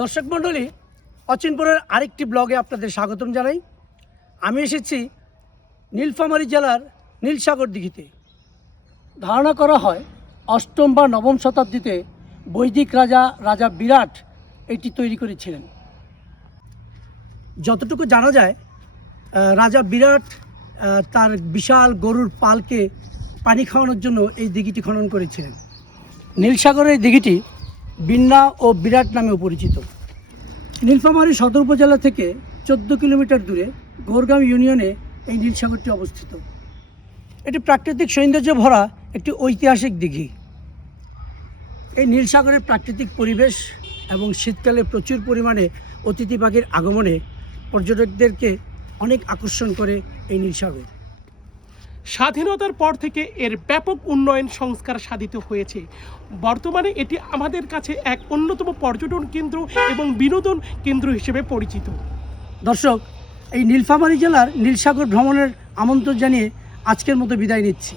দর্শক মণ্ডলী, অচিনপুরের আরেকটি ব্লগে আপনাদের স্বাগতম জানাই। আমি এসেছি নীলফামারী জেলার নীলসাগর দিঘিতে। ধারণা করা হয় অষ্টম বা নবম শতাব্দীতে বৈদিক রাজা বিরাট এটি তৈরি করেছিলেন। যতটুকু জানা যায়, রাজা বিরাট তার বিশাল গরুর পালকে পানি খাওয়ানোর জন্য এই দিঘিটি খনন করেছিলেন। নীলসাগরের দিঘিটি বিন্না ও বিরাট নামেও পরিচিত। নীলফামারী সদর উপজেলা থেকে 14 কিলোমিটার দূরে গোরগাঁও ইউনিয়নে এই নীলসাগরটি অবস্থিত। এটি প্রাকৃতিক সৌন্দর্য ভরা একটি ঐতিহাসিক দিঘি। এই নীলসাগরের প্রাকৃতিক পরিবেশ এবং শীতকালে প্রচুর পরিমাণে অতিথি পাখির আগমনে পর্যটকদেরকে অনেক আকর্ষণ করে এই নীলসাগর। স্বাধীনতার পর থেকে এর ব্যাপক উন্নয়ন সংস্কার সাধিত হয়েছে। বর্তমানে এটি আমাদের কাছে এক অন্যতম পর্যটন কেন্দ্র এবং বিনোদন কেন্দ্র হিসেবে পরিচিত। দর্শক, এই নীলফামারী জেলার নীলসাগর ভ্রমণের আমন্ত্রণ জানিয়ে আজকের মতো বিদায় নিচ্ছি।